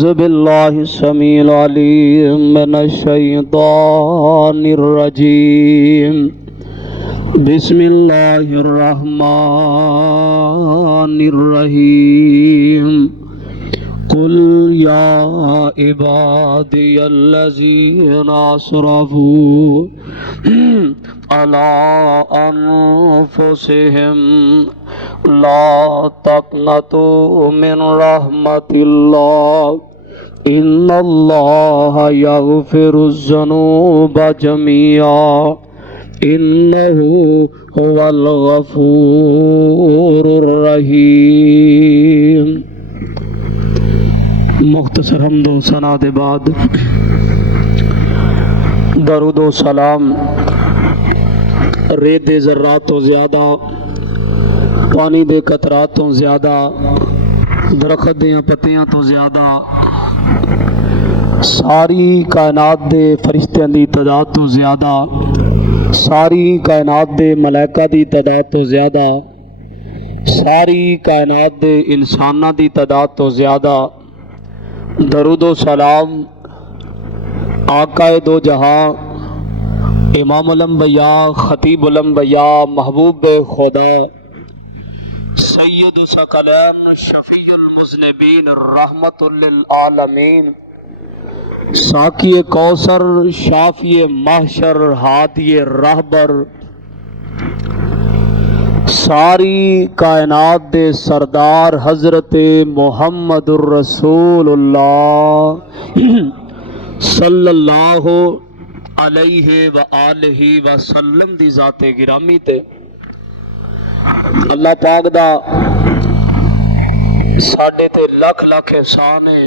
أعوذ بالله السميع العليم من الشيطان الرجيم بسم الله الرحمن الرحيم قل يا عبادي الذين أسرفوا على أنفسهم لا تقنطوا من رحمة الله إن الله يغفر الذنوب جميعا إنه هو الغفور الرحيم۔ مختصر حمد و ثنا دے بعد درود و سلام ریت دے ذرات تو زیادہ، پانی دے قطرات تو زیادہ، درخت دے پتیاں تو زیادہ، ساری کائنات دے فرشتیاں دی تعداد تو زیادہ، ساری کائنات دے ملائکہ دی تعداد تو زیادہ، ساری کائنات دے انساناں دی تعداد تو زیادہ درود و سلام آقا دو جہاں، امام الانبیاء، خطیب الانبیاء، محبوب خدا، سید ثقلین، شفیع المذنبین، رحمت للعالمین، ساقی کوثر، شافی محشر، ہادی رہبر، ساری کائنات دے سردار حضرت محمد الرسول اللہ صلی اللہ علیہ وآلہ وسلم دی ذات گرامی تے اللہ پاک دا ساڈے تے لکھ لکھ احسان ہے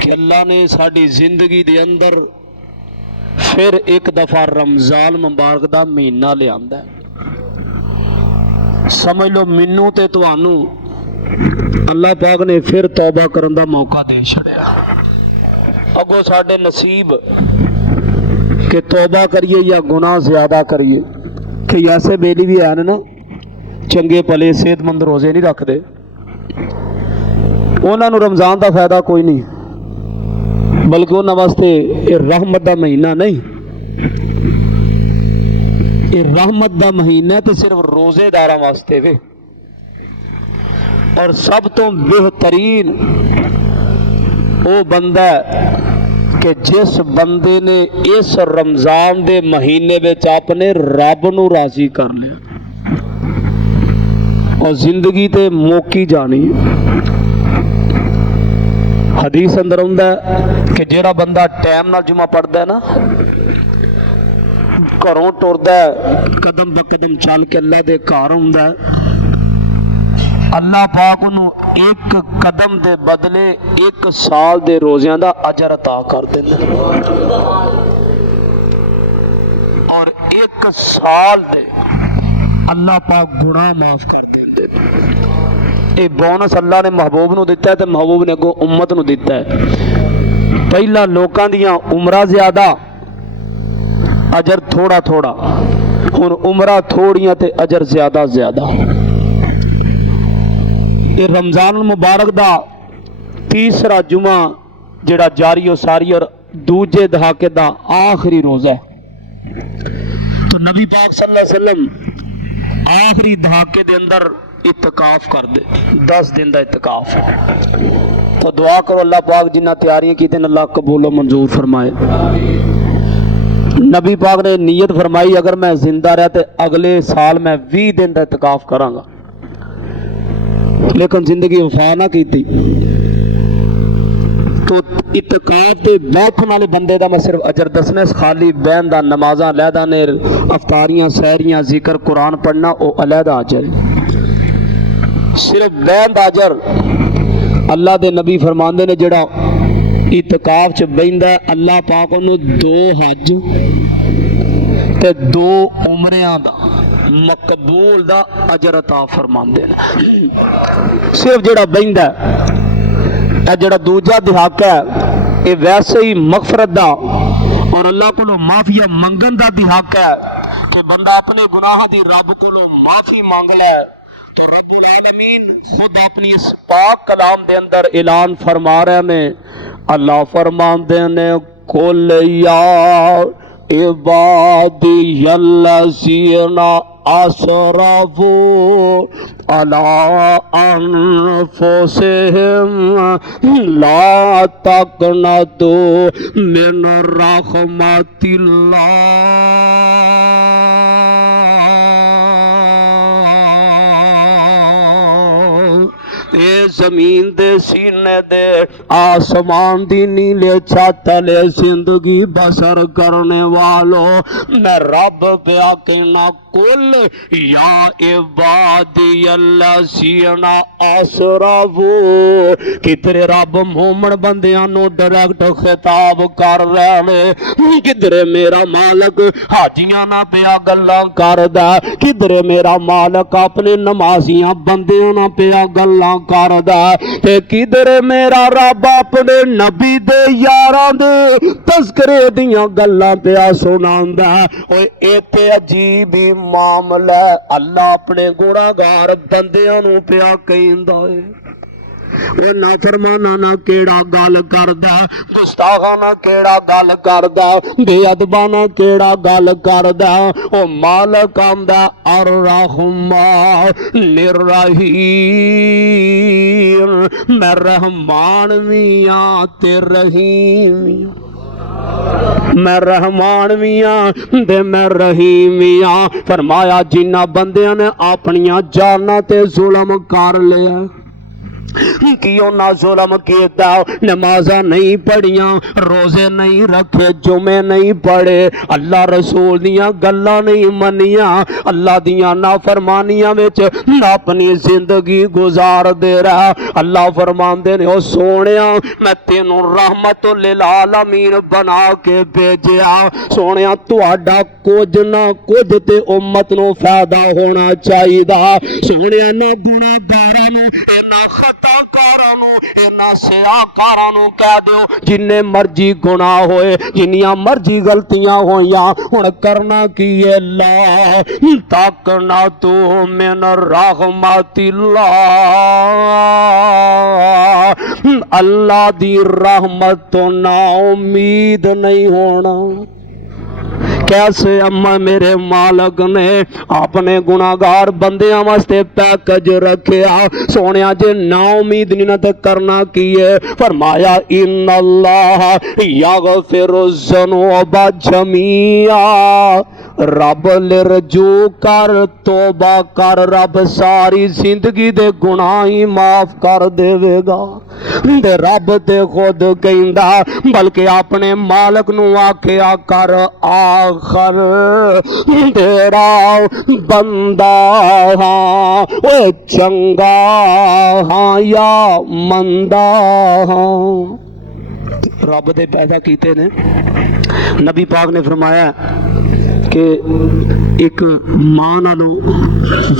کہ اللہ نے ساڈی زندگی دے اندر پھر ایک دفعہ رمضان مبارک دا مہینہ لے آندا ہے۔ سمجھ لو مینوں تے تانوں اللہ پاک نے پھر توبہ کرن دا موقع دے چھڑیا۔ اگوں ساڈے نصیب کہ توبہ کریے یا گناہ زیادہ کریے، کہ ایسے بیلی بھی ہیں نا چنگے پلے صحت مند روزے نہیں رکھ دے، انہاں نوں رمضان دا فائدہ کوئی نہیں، بلکہ انہاں واسطے یہ رحمت دا مہینہ نہیں، یہ رحمت دا مہینہ تے صرف روزے داراں واسطے وے۔ اور سب تو بہترین وہ بندہ کہ جس بندے نے اس رمضان دے مہینے وچ اپنے رب نو راضی کر لیا اور زندگی تے موکی جانی۔ حدیث اندر ہوندا ہے کہ جیڑا بندہ ٹائم نال جمعہ پڑھدا ہے نا، گھروں ٹردا ہے، قدم با قدم چل کے اللہ دے گھر ہوندا ہے، اللہ پاک انہوں ایک قدم دے بدلے 1 سال دے روزیاں دا اجر عطا کر دیندا، اور 1 سال دے اللہ پاک گناہ معاف کر دیندے۔ یہ بونس اللہ نے محبوب نو دیتا ہے تے محبوب نے اگوں امت نو دیتا ہے۔ پہلا لوکاں دیاں عمرہ زیادہ، اجر تھوڑا تھوڑا، ہن عمرہ تھوڑیاں تے اجر زیادہ زیادہ۔ یہ رمضان المبارک دا تیسرا جمعہ جڑا جاری و ساری اور دوجے دھاکے دا آخری روزہ ہے، تو نبی پاک صلی اللہ علیہ وسلم آخری دھاکے دے اندر اعتکاف کر دے، 10 دن دا اعتکاف۔ تو دعا کرو اللہ پاک جنہ تیاریاں کی تین اللہ قبول و منظور فرمائے۔ نبی پاک نے نیت فرمائی اگر میں زندہ رہا تے اگلے سال میں 20 دن دا اعتکاف کراں گا، لیکن زندگی وفا نہ کیتی۔ تو اعتکاف تے بیٹھن والے بندے دا میں صرف اجر دسنا، خالی بہن دا، نمازاں علیحدہ نے، افطاریاں، سحریاں، ذکر قرآن پڑھنا او علیحدہ اجر، صرف بہن دا اجر۔ اللہ دے نبی فرماندے نے جڑا اعتکاف چ بیندا ہے اللہ پاک انہوں 2 حج تے 2 عمریاں دا مقبول دا اجر عطا فرماندے نے۔ صرف جڑا بیندا ہے، اے جڑا دوجا دہاقہ ہے، یہ ویسے ہی مغفرت دا اور اللہ کو معافیا منگن دا دہاقہ ہے کہ بندہ اپنے گناہ دی رب کو معافی مانگ لے تو رب العالمین خود اپنی اس پاک کلام دے اندر اعلان فرما رہے ہیں. اللہ فرماندے نے قل یا عبادی الذین اسرفوا علی انفسہم لا تقنطوا من رحمت اللہ. اے زمین دے سینے دے آسمان دی نیلے چھت لے زندگی بسر کرنے والوں میں رب پیا کہنا قل یا عبادی الذین اسرفوا کہ تیرے رب مومن بندیاں نو ڈائریکٹ خطاب کر رہے نے. کدھر میرا مالک حاجیاں نہ پیا گلاں کردا, کدھر میرا مالک اپنے نمازیاں بندیاں نہ پیا گلاں کردا, تے کدھر میرا رب اپنے نبی دے یاراں دے تذکرے دیاں گلاں پیا سناندا. اوے اے تے عجیب ہی معاملہ ہے. اللہ اپنے گناہگار بندیاں نو پیا کہندا ہے. وہ نافرمانا نہ کیڑا گل کردا, گستاخانا کیڑا گل کردا, بے ادبانا کیڑا گل کردا. او مالک آندا الرحمن الرحیم, میں رحمان میاں تے رحیم میاں, میں رحمان میاں تے میں رحیم میاں. فرمایا جنہ بندیاں نے اپنیاں جاناں تے ظلم کر لیا, کیوں نہ ظلم کیتا, نمازاں نہیں پڑھیاں, روزے نہیں رکھے, جمعے نہیں پڑھے, اللہ رسول دیاں گلاں نہیں منیاں, اللہ دیاں نافرمانیاں وچ اپنی زندگی گزار دے رہا. اللہ فرماندے نے او سونیاں میں تینوں رحمت للعالمین بنا کے بھیجیا. سونیاں تہاڈا کچھ نہ کچھ تے امت نو فائدہ ہونا چاہیے. سونیاں نہ گناہگاراں نو نہ خطا کاراں نو نہ سیاہ کاراں نو کہہ دیو جننے مرضی گناہ ہوئے, جنیاں مرضی غلطیاں ہویاں, ہن کرنا کی ہے لا تقنطوا تو من رحمت اللہ, اللہ دی رحمت تو نا امید نہیں ہونا. کیسے اما میرے مالک نے اپنے گناہگار بندیاں واسطے پیکج رکھیا. سونیا جے نا امید نہیں نہ تے کرنا کی ہے. فرمایا ان اللہ یغفر الذنوب جمیعا, رب لرجو کر توبہ کر, رب ساری زندگی دے گناہ ہی معاف کر دے گا. تے رب تے خود کہندا بلکہ اپنے مالک نو آکھیا کر آخر تیرا بندہ ہاں, اوے چنگا ہاں یا مندہ ہاں. رب دے پیدا کیتے نے. نبی پاک نے فرمایا کہ ایک ماں نالوں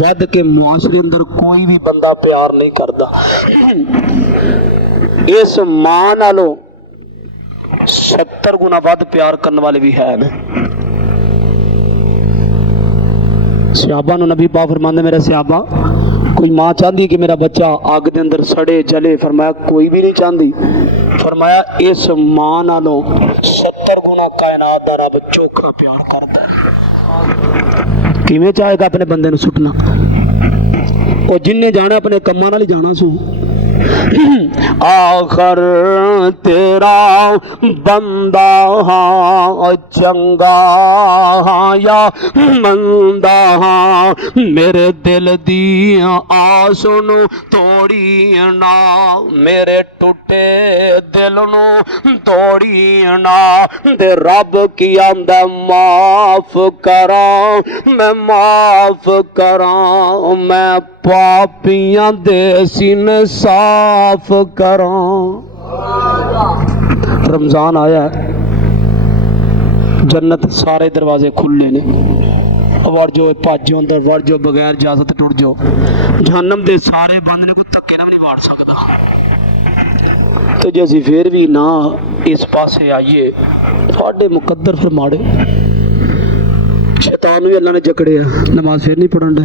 ود کے معاشرے اندر کوئی بھی بندہ پیار نہیں کرتا. اس ماں نالوں 70 گنا ود پیار کرنے والے بھی ہے. صحابہ نو نبی پاک فرماندے میرے صحابہ کوئی ماں چاہتی کہ میرا بچہ آگ دے اندر سڑے جلے؟ فرمایا کوئی بھی نہیں چاہتی. فرمایا اس ماں نالوں 70 گنا کائنات دا رب چوکھا پیار کرتا ہے. کیویں چاہے گا اپنے بندے نو سٹنا؟ اور جن نے جانا اپنے کماں نال جانا سو. آخر تیرا بندہ ہاں چنگا ہاں یا مندہ ہاں, میرے دل دی آس نو توڑی نہ, میرے ٹوٹے دل نو توڑی نہ. تے رب کی آندا معاف کراں, میں معاف کراں, میں پاپیاں دے سین صاف کراں. رمضان آیا ہے, جنت سارے دروازے کھلے نے, وڑ جو پاجو اندر وڑ جو بغیر اجازت ٹر جو. جہنم دے سارے بند نے, کوئی دھکے نہ نہیں واڑ سکدا. تو جے اسی پھر بھی نہ اس پاسے آئیے, تھوڑے مقدر فرماڑے. شیطان بھی اللہ نے جکڑیا, نماز پھر نہیں پڑھن دے.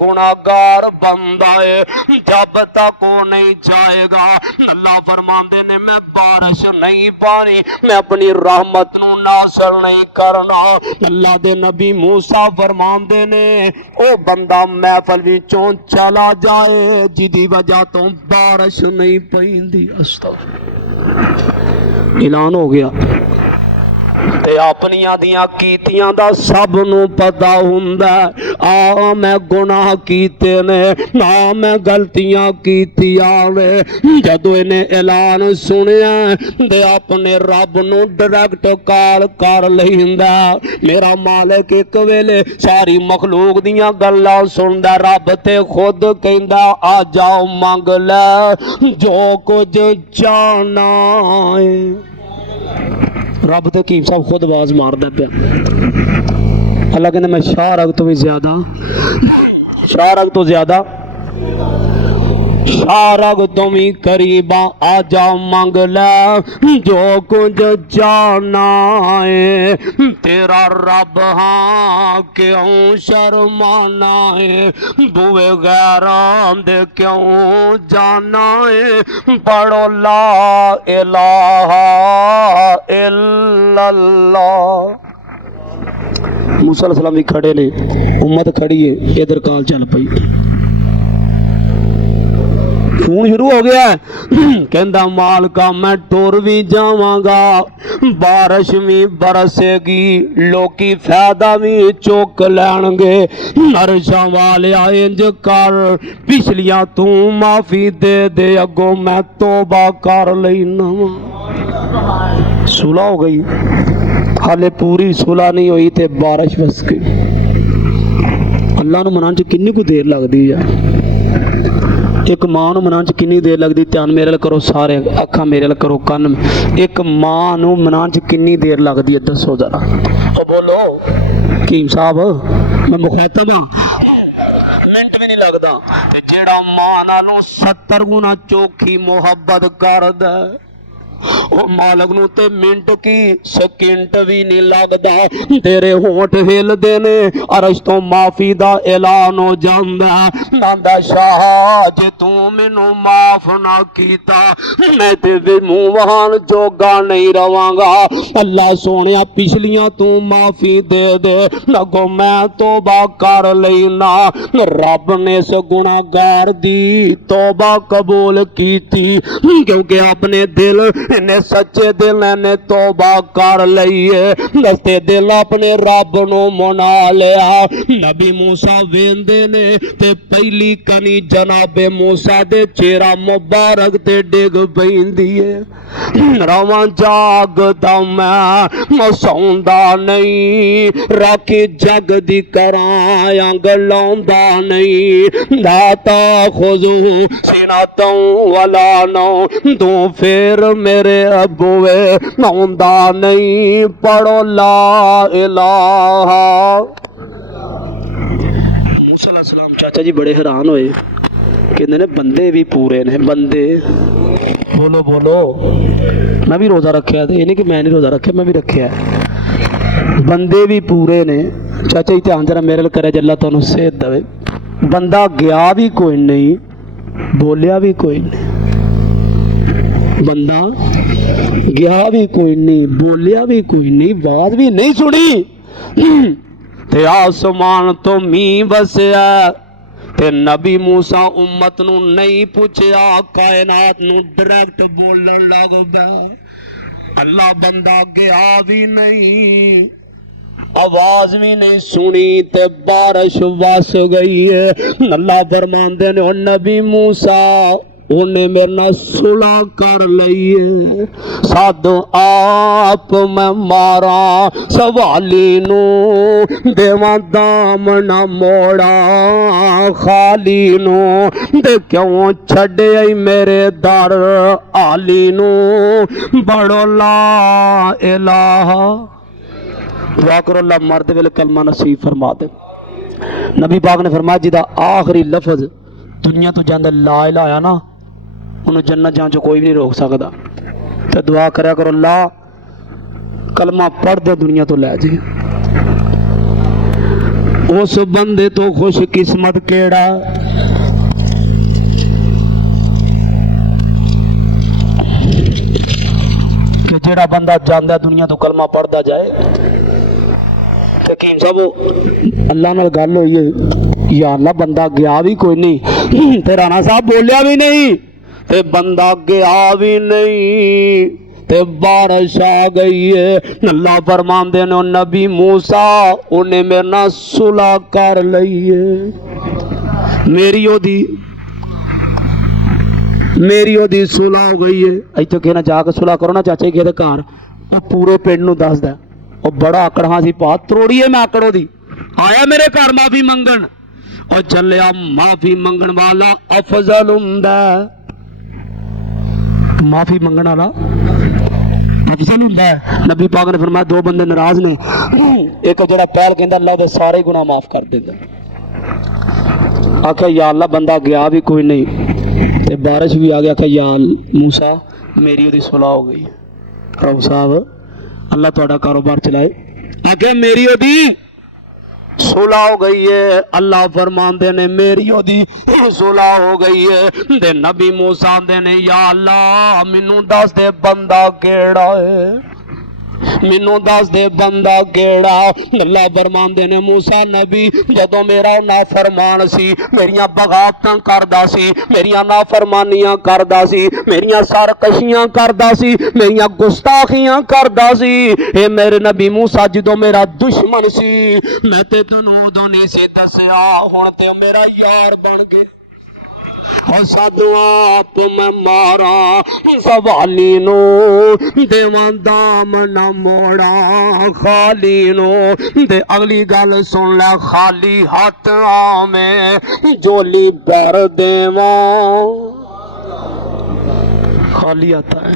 گناہگار بندہ ہے جب تک وہ نہیں جائے گا اللہ فرماندے نے میں بارش نہیں پانی میں اپنی رحمت نو ناصل نہیں کرنا اللہ دے نبی موسیٰ فرماندے نے او بندہ محفل وچوں چلا جائے جدی وجہ تو بارش نہیں پیندی استغفر اعلان ہو گیا تے اپنیاں دیاں کیتیاں دا سب نو پتہ ہوندا آ میں گناہ کیتے نے نہ میں غلطیاں کیتیاں نے جدوں انہیں اعلان سنیا تے اپنے رب نو ڈائریکٹ کال کر لیندا میرا مالک ایک ویلے ساری مخلوق دیاں گلاں سندا رب تے خود کہندا آ جاؤ منگ لے جو کچھ چاہنا ہے رب تے حکیم صاحب خود آواز ماردا پیا اللہ کہندا میں شاہ رگ تو بھی زیادہ شاہ رگ تو زیادہ شاہ رگ تو بھی قریبا آ جا منگ لے جو کچھ جانا ہے تیرا رب ہاں کیوں شرمانا ہے بوئے غیران دے کیوں جانا ہے پڑھو لا الہ الا اللہ موسیٰ علیہ السلام بھی کھڑے نے امت کھڑی ہے ادھر کال چل پئی فون شروع ہو گیا ہے کہندا مالکا میں ٹور بھی جاواں گا بارش بھی برسے گی لوکی فائدہ بھی چوک لین گے عرشاں والیا انج کر پچھلیاں تو معافی دے دے اگوں میں توبہ کر لینا صلح ہو گئی حالے پوری صلح نہیں ہوئی تے بارش وس گئی اللہ نو منان چ کنی کو دیر لگدی ہے ایک ماں نو منان چ کنی دیر لگدی دھیان میرے ل کرو سارے اکھاں میرے ل کرو کن ایک ماں نو منان چ کنی دیر لگدی ہے دسو ذرا او بولو حکیم صاحب میں مخاطب ہاں منٹ بھی نہیں لگدا جیڑا ماں نالوں 70 گنا چوکھی محبت کردا او مالک نو تے منٹ کی سیکنڈ بھی نہیں لگدا تیرے ہونٹ ہل دے نے عرش تو معافی دا اعلان ہو جاندا ناندا شاہ جے تو مینوں معاف نہ کیتا میں تے منہ وہان جوگا نہیں رواں گا اللہ سونیا پچھلیاں تو معافی دے دے لگو میں توبہ کر لینا رب نے اس گناہگار دی توبہ قبول کیتی کیونکہ اپنے دل انہیں سچے دل نے توبہ کر لئیے دستے دل اپنے رب نو منا لیا نبی موسیٰ ویندے نے تے پہلی کنی جناب موسیٰ دے چہرہ مبارک تے ڈگ پیندیے رواں جاگدا میں سوندا نہیں راکھی جگ دی کراں انگ لاوندا نہیں داتا خذو سیناتوں ولا نو دو پھر میرے ابوے نوندا نہیں پڑھو لا الہ موسیٰ علیہ السلام چاچا جی بڑے حیران ہوئے کہندے نے بندے بھی پورے نے بندے بولو بولو میں بھی روزہ رکھیا تھا یہ نہیں کہ میں نہیں روزہ رکھیا میں بھی رکھیا ہے بندے بھی پورے نے چاچا جی دھیان ذرا میرے کرے جے اللہ تانوں صحت دے بندہ گیا بھی کوئی نہیں بولیا بھی کوئی نہیں بندہ گیا بھی کوئی نہیں بولیا بھی کوئی نہیں بات بھی نہیں سنی تے آسمان تو می وسیا تے نبی موسیٰ امت نو نہیں پوچھیا کائنات نو ڈائریکٹ بولن لگ پیا اللہ بندہ گیا بھی نہیں آواز بھی نہیں سنی تے بارش وس گئی ہے اللہ فرماندے نے نبی موسیٰ انہیں میرے نہ صلح کر لئیے ساد آپ میں مارا سوالی نو دیواں دام نہ موڑا خالی نو دے کیوں چھڑے میرے در آلی نو بڑھو لا الہ دعا کرو اللہ مرد ویلے کلمہ نصیب فرما دے نبی پاک نے فرمایا جدا آخری لفظ دنیا تو جاندے لا الہ آیا نا انہوں جنت جان جو کوئی بھی نہیں روک سکتا تو دعا کریا کرو اللہ کلمہ پڑھ دے دنیا تو لے جائے اس بندے تو خوش قسمت کیڑا کہ جیڑا بندہ جاندا دنیا تو کلمہ پڑھدا جائے. حکیم صاحب اللہ نال گل ہوئی ہے یا اللہ بندہ گیا بھی کوئی نہیں تے رانا صاحب بولیا بھی نہیں تے بندہ گیا بھی نہیں تے بارش آ گئی ہے. اللہ فرماندے نے نبی موسیٰ انہیں میرے نال صلح کر لئی ہے میری او دی صلح ہو گئی ہے. ایتھے کہنا جا کے صلح کرو نا چاچا جی دے گھر او پورے پنڈ نو دسدا او بڑا آکڑ ہاں سی پا تروڑیے میں آکڑوں دی آیا میرے گھر معافی منگن اور چلیا معافی منگن والا افضل ہوندا معافی منگن والا افضل ہوندا ہے. نبی پاک نے فرمایا دو بندے ناراض نے ایک جڑا پہل کہندا اللہ دے سارے گناہ معاف کر دیندا آکھیا یا اللہ بندہ گیا بھی کوئی نہیں تے بارش بھی آ گیا کہ یا موسیٰ میری دی صلح ہو گئی. رب صاحب اللہ تہاڈا کاروبار چلائے آکھیا میری دی صلح ہو گئی ہے. اللہ فرماندے نے میری دی صلح ہو گئی ہے. تے نبی موسیٰ دے نے یا اللہ مینوں دس دے بندہ کیڑا ہے مینوں دس دے بندہ کیڑا. اللہ فرماندے نے موسیٰ نبی جدوں میرا نافرمان سی میریاں بغاوتاں کردا سی میریاں نافرمانیاں کردا سی میریاں سرکشیاں کردا سی میریاں گستاخیاں کردا سی اے میرے نبی موسیٰ جدوں میرا دشمن سی میں تے تینوں اودوں نہیں سی دسیا ہن تے میرا یار بن کے سادو آپ میں مارا سوالی نو دیواں دام نہ موڑا خالی نو دے اگلی گل سن لے خالی ہاتھ آمیں جولی بیر دیواں خالی آتا ہے.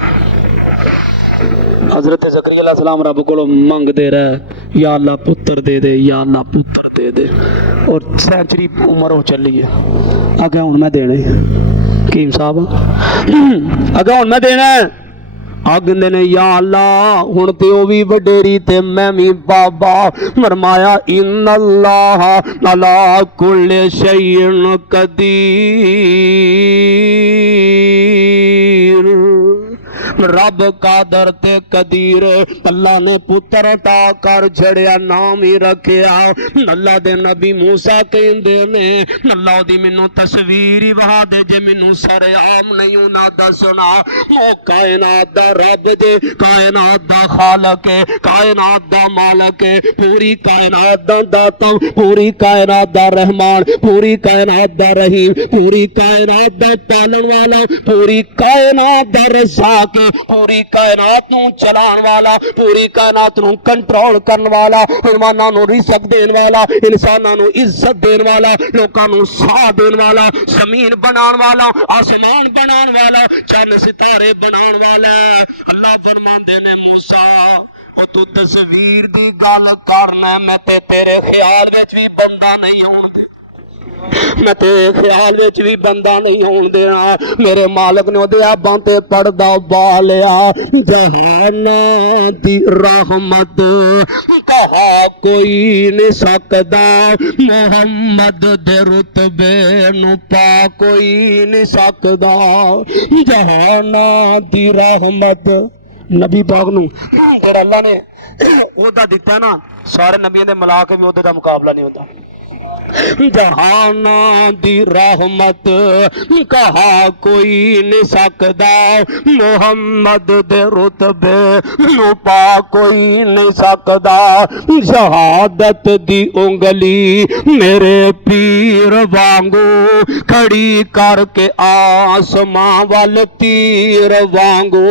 حضرت زکریا علیہ السلام رب کو منگ دے رہا ہے یا اللہ پتر دے دے یا اللہ پتر دے دے اور سینچری عمر ہو چلی ہے اگے ہوں میں دینے حکیم صاحب اگے ہوں میں دینا آگندے نے یا اللہ ہن تے او وی وڈیری تے میں وی بابا فرمایا ان اللہ علی کل شیء قدیر رب قادر تے قدیر. اللہ نے پتر عطا کر چھڑیا نام ہی رکھیا. اللہ دے نبی موسیٰ کہندے نے اللہ دی مینوں تصویر ہی وہا دے جے مینوں سر عام نہیں نہ دسنا او کائنات دا رب دے کائنات دا خالق ہے کائنات دا مالک ہے پوری کائنات دا داتا پوری کائنات دا رحمان پوری کائنات دا رحیم پوری کائنات دا پالن والا پوری کائنات دا رزاق پوری کائنات نو چلان والا پوری کائنات نو کنٹرول کرن والا حیواناں نو رزق دین والا انساناں نو عزت دین والا لوکاں نو ساہ دین والا زمین بنان والا آسمان بنان والا چند ستارے بنان والا. اللہ فرماندے نے موسیٰ او تو تصویر دی گل کرنا میں تے تیرے خیال وچ بھی بندہ نہیں ہون دے میں تیرے خیال وچ بھی بندہ نہیں ہون دینا. میرے مالک نے دیا بانتے پردہ بالیا جہان دی رحمت کہا کوئی نہیں سکدا محمد دے رتبے نو پا کوئی نہیں سکدا جہان دی رحمت. نبی پاک نو جڑا اللہ نے عہدہ دیتا ہے نا سارے نبیوں دے ملا کے بھی عہدے دا مقابلہ نہیں ہوتا. جہان دی رحمت کہا کوئی نہیں سکدا محمد دے رتبے نو پا کوئی نہیں سکدا. شہادت دی انگلی میرے پیر وانگو کھڑی کر کے آسماں وال تیر وانگو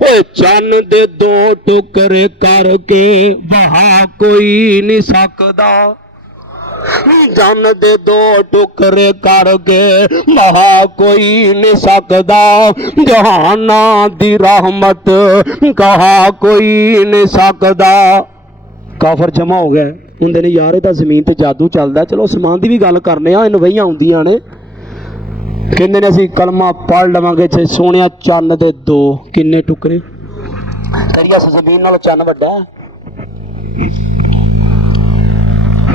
او چن دے دو ٹکڑے کر کے وہاں کوئی نہیں سکدا جان دے دو ٹکڑے کر کے وہاں کوئی نہیں سکدا جہانا دی رحمت کہا کوئی نہیں سکدا. کافر جمع ہو گئے اندے نے یار دا زمین تے جادو چلدا چلو اسمان دی بھی گل کرنے آ وہیاں ہوندیاں نے کہندے نے اسی کلمہ پڑھ لواں گے تے سونیا چن دے دو کنے ٹکڑے کریے زمین نال چن وڈا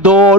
2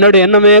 99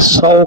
100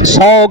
100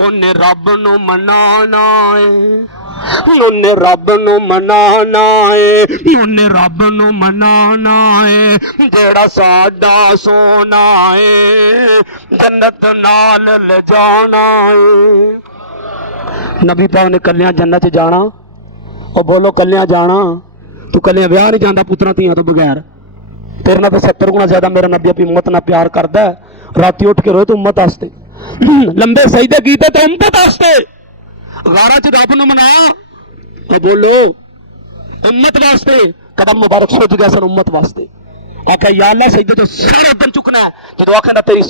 ਉਹਨੇ ਰੱਬ ਨੂੰ ਮਨਾਣਾ ਏ, ਉਹਨੇ ਰੱਬ ਨੂੰ ਮਨਾਣਾ ਏ, ਉਹਨੇ ਰੱਬ ਨੂੰ ਮਨਾਣਾ ਏ, ਜਿਹੜਾ ਸਾਡਾ ਸੋਨਾ ਏ ਜੰਨਤ ਨਾਲ ਲਿਜਾਣਾ ਏ। ਨਬੀ ਪਾਕ ਨੇ ਕੱਲਿਆਂ ਜੰਨਤ 'ਚ ਜਾਣਾ। ਉਹ ਬੋਲੋ ਕੱਲਿਆਂ ਜਾਣਾ। ਤੂੰ ਕੱਲਿਆਂ ਵਿਆਹ ਨਹੀਂ ਜਾਂਦਾ ਪੁੱਤਰਾਂ ਧੀਆਂ ਤੋਂ ਬਗੈਰ। ਤੇਰੇ ਨਾਲ ਤਾਂ 70 ਗੁਣਾ ਜ਼ਿਆਦਾ ਮੇਰਾ ਨਬੀ ਆਪਣੀ ਉਮਤ ਨਾਲ ਪਿਆਰ ਕਰਦਾ। ਰਾਤੀ ਉੱਠ ਕੇ ਰੋਏ ਤੂੰ ਉਮਤ ਵਾਸਤੇ, ਲੰਬੇ ਸਜਦੇ ਕੀਤੇ ਤੇ ਉਮਤ ਵਾਸਤੇ, ਗਾਰਾਂ 'ਚ ਰੱਬ ਨੂੰ ਮਨਾ। ਉਹ ਬੋਲੋ ਉਮਤ ਵਾਸਤੇ ਕਦਮ ਮੁਬਾਰਕ ਸੁੱਜ ਗਿਆ ਸਨ, ਉਮਤ ਵਾਸਤੇ। ਆਖਿਆ ਯਾ ਅੱਲਾ ਸਜਦੇ ਤੋਂ ਸਾਰਾ ਦਿਨ ਚੁੱਕਣਾ ਹੈ, ਜਦੋਂ ਆਖਿਆ ਤੇਰੀ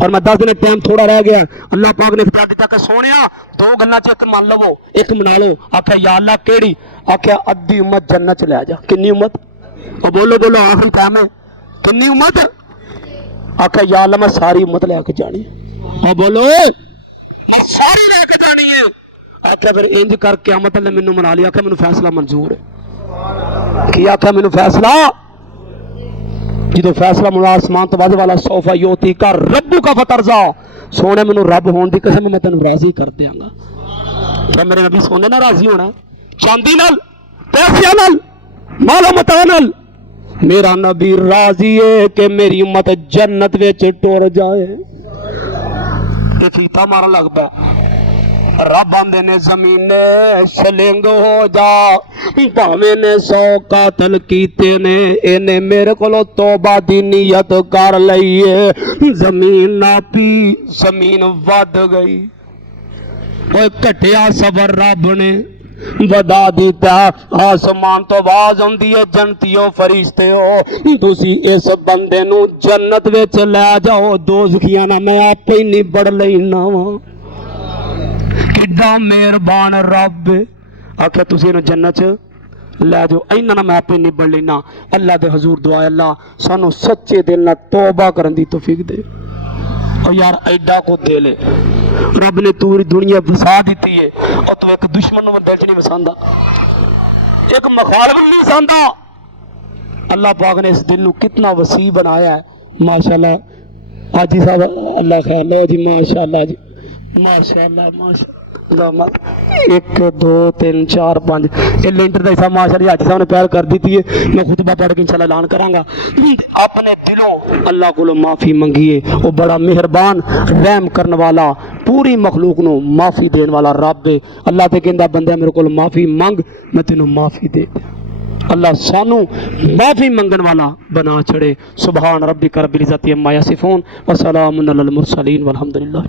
اور میں 10 دن ٹائم تھوڑا رہ گیا، اللہ پاک نے اختیار دیتا کہ سونیا دو گلاں چ ایک مان لو، ایک منا لو۔ آخیا یا اللہ کیڑی؟ آخیا ادھی امت جنت چ لے جا۔ کنی امت؟ اور بولو بولو آخری ٹائم ہے کنی امت؟ آخیا یا اللہ میں ساری امت لے کے جانی۔ اور بولو میں ساری لے کے جانی ہے۔ آخیا پھر انج کر قیامت نے مینوں منا لیا۔ آخیا مینوں فیصلہ منظور ہے۔ کی آخیا مینوں فیصلہ؟ جدو فیصلہ ملا آسمان تو واضح والا صوفہ یوتی کا ربو کا فترزا، سونے مینوں رب ہون دی قسم میں تینوں راضی کر دیاں گا۔ کیا میرے نبی سونے نہ راضی ہونا؟ چاندی نال، پیسے نال، مال و متاع نال؟ میرا نبی راضی ہے کہ میری امت جنت وچ ٹر جائے۔ یہ فیتا مارا لگ پا رب آندے نے زمین شلنگ ہو جا، پاویں نے 100 قاتل کیتے نے، اینے میرے کولو توبہ دی نیت کر لئی ہے۔ زمین ناپی زمین ود گئی، اوے کٹیا صبر رب نے ودا دیتا۔ آسمان تو آواز آندی ہے جنتیو فرشتے ہو تسی اس بندے نو جنت وچ لے جاؤ، دوزخیاں نہ میں آپ ہی نبڑ لینا وا۔ کڈا مہربان رب، آخیا تسی انہوں جنت چ لے جاؤ، اینا نہ میں آپ ہی نبڑ لینا۔ اللہ دے حضور دعا اللہ سانو سچے دل نہ توبہ کرن دی توفیق دے۔ اور یار ایڈا کو دے لے رب نے توری دنیا وسا دیتی ہے، اور تو ایک دشمن نو دل چ نہیں وساندا، ایک مخالف نہیں وساندا۔ اللہ پاک نے اس دل نو کتنا وسیع بنایا ہے ماشاءاللہ۔ حاجی صاحب اللہ خیر لو جی، ماشاءاللہ جی، ماشاءاللہ ماشاءاللہ۔ 1 2 3 4 5 یہ لینٹر کا حصہ ماشاءاللہ حاجی صاحب نے پیار کر دیتی ہے۔ میں خطبہ پڑھ کے انشاءاللہ اعلان کراں گا۔ اپنے دلوں اللہ کو معافی منگیے، وہ بڑا مہربان رحم کرنے والا، پوری مخلوق نو معافی دین والا رب ہے۔ اللہ تے کہندا بندہ میرے کو معافی منگ میں تینوں معافی دے دیں۔ اللہ سانو معافی منگن والا بنا چھڑے۔ سبحان ربک رب العزت عما یصفون وسلام علی المرسلین والحمدللہ۔